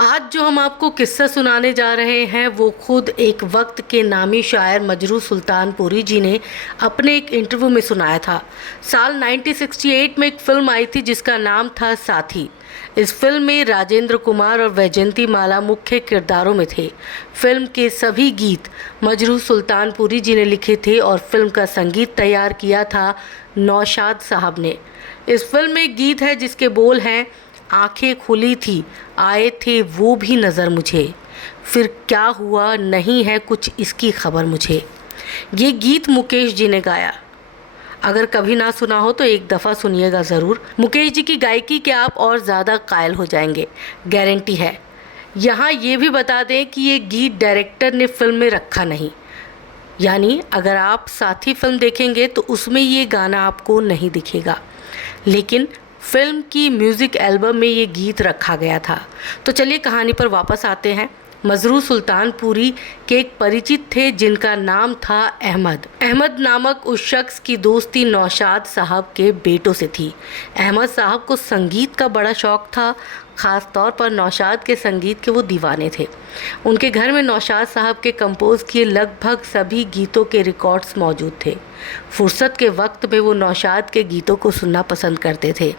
आज जो हम आपको किस्सा सुनाने जा रहे हैं वो खुद एक वक्त के नामी शायर मजरू सुल्तानपुरी जी ने अपने एक इंटरव्यू में सुनाया था। साल 1968 में एक फिल्म आई थी जिसका नाम था साथी। इस फिल्म में राजेंद्र कुमार और वैजयंती माला मुख्य किरदारों में थे। फिल्म के सभी गीत मजरू सुल्तानपुरी जी ने लिखे थे और फिल्म का संगीत तैयार किया था नौशाद साहब ने। इस फिल्म में एक गीत है जिसके बोल हैं, आंखें खुली थी आए थे वो भी नज़र मुझे, फिर क्या हुआ नहीं है कुछ इसकी खबर मुझे। ये गीत मुकेश जी ने गाया। अगर कभी ना सुना हो तो एक दफ़ा सुनिएगा ज़रूर। मुकेश जी की गायकी के आप और ज़्यादा कायल हो जाएंगे, गारंटी है। यहाँ ये भी बता दें कि ये गीत डायरेक्टर ने फिल्म में रखा नहीं, यानी अगर आप साथी फिल्म देखेंगे तो उसमें ये गाना आपको नहीं दिखेगा, लेकिन फिल्म की म्यूज़िक एल्बम में ये गीत रखा गया था। तो चलिए कहानी पर वापस आते हैं। मजरू सुल्तानपुरी के एक परिचित थे जिनका नाम था अहमद। अहमद नामक उस शख्स की दोस्ती नौशाद साहब के बेटों से थी। अहमद साहब को संगीत का बड़ा शौक़ था, ख़ास तौर पर नौशाद के संगीत के वो दीवाने थे। उनके घर में नौशाद साहब के कंपोज किए लगभग सभी गीतों के रिकॉर्ड्स मौजूद थे। फुर्सत के वक्त में वो नौशाद के गीतों को सुनना पसंद करते थे।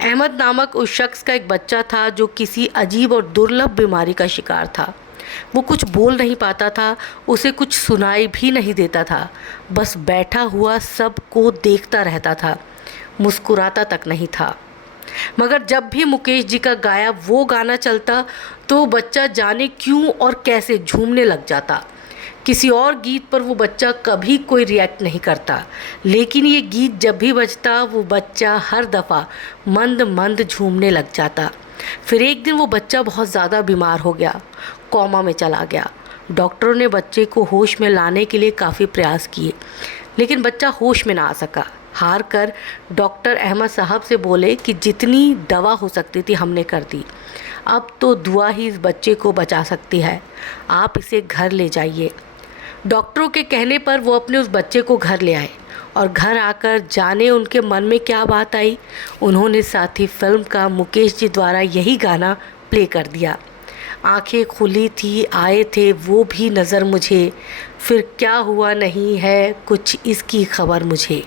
अहमद नामक उस शख्स का एक बच्चा था जो किसी अजीब और दुर्लभ बीमारी का शिकार था। वो कुछ बोल नहीं पाता था, उसे कुछ सुनाई भी नहीं देता था, बस बैठा हुआ सबको देखता रहता था, मुस्कुराता तक नहीं था। मगर जब भी मुकेश जी का गाया वो गाना चलता तो बच्चा जाने क्यों और कैसे झूमने लग जाता। किसी और गीत पर वो बच्चा कभी कोई रिएक्ट नहीं करता, लेकिन ये गीत जब भी बजता वो बच्चा हर दफ़ा मंद मंद झूमने लग जाता। फिर एक दिन वो बच्चा बहुत ज़्यादा बीमार हो गया, कोमा में चला गया। डॉक्टरों ने बच्चे को होश में लाने के लिए काफ़ी प्रयास किए, लेकिन बच्चा होश में ना आ सका। हार कर डॉक्टर अहमद साहब से बोले कि जितनी दवा हो सकती थी हमने कर दी, अब तो दुआ ही इस बच्चे को बचा सकती है, आप इसे घर ले जाइए। डॉक्टरों के कहने पर वो अपने उस बच्चे को घर ले आए और घर आकर जाने उनके मन में क्या बात आई, उन्होंने साथी फिल्म का मुकेश जी द्वारा यही गाना प्ले कर दिया। आंखें खुली थी आए थे वो भी नज़र मुझे, फिर क्या हुआ नहीं है कुछ इसकी खबर मुझे।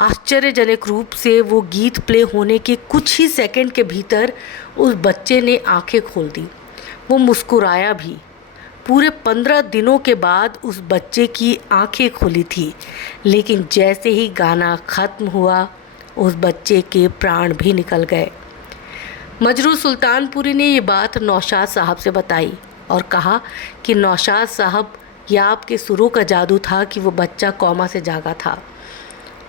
आश्चर्यजनक रूप से वो गीत प्ले होने के कुछ ही सेकंड के भीतर उस बच्चे ने आंखें खोल दी। वो मुस्कुराया भी। पूरे 15 दिनों के बाद उस बच्चे की आंखें खुली थी, लेकिन जैसे ही गाना ख़त्म हुआ उस बच्चे के प्राण भी निकल गए। मजरू सुल्तानपुरी ने ये बात नौशाद साहब से बताई और कहा कि नौशाद साहब, यह आपके सुरों का जादू था कि वो बच्चा कोमा से जागा था।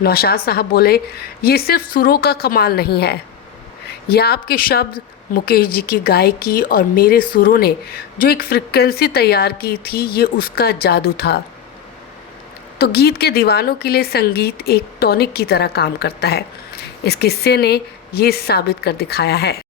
नौशाद साहब बोले, ये सिर्फ सुरों का कमाल नहीं है, यह आपके शब्द, मुकेश जी की गायकी और मेरे सुरों ने जो एक फ्रिक्वेंसी तैयार की थी, ये उसका जादू था। तो गीत के दीवानों के लिए संगीत एक टॉनिक की तरह काम करता है। इस किस्से ने ये साबित कर दिखाया है।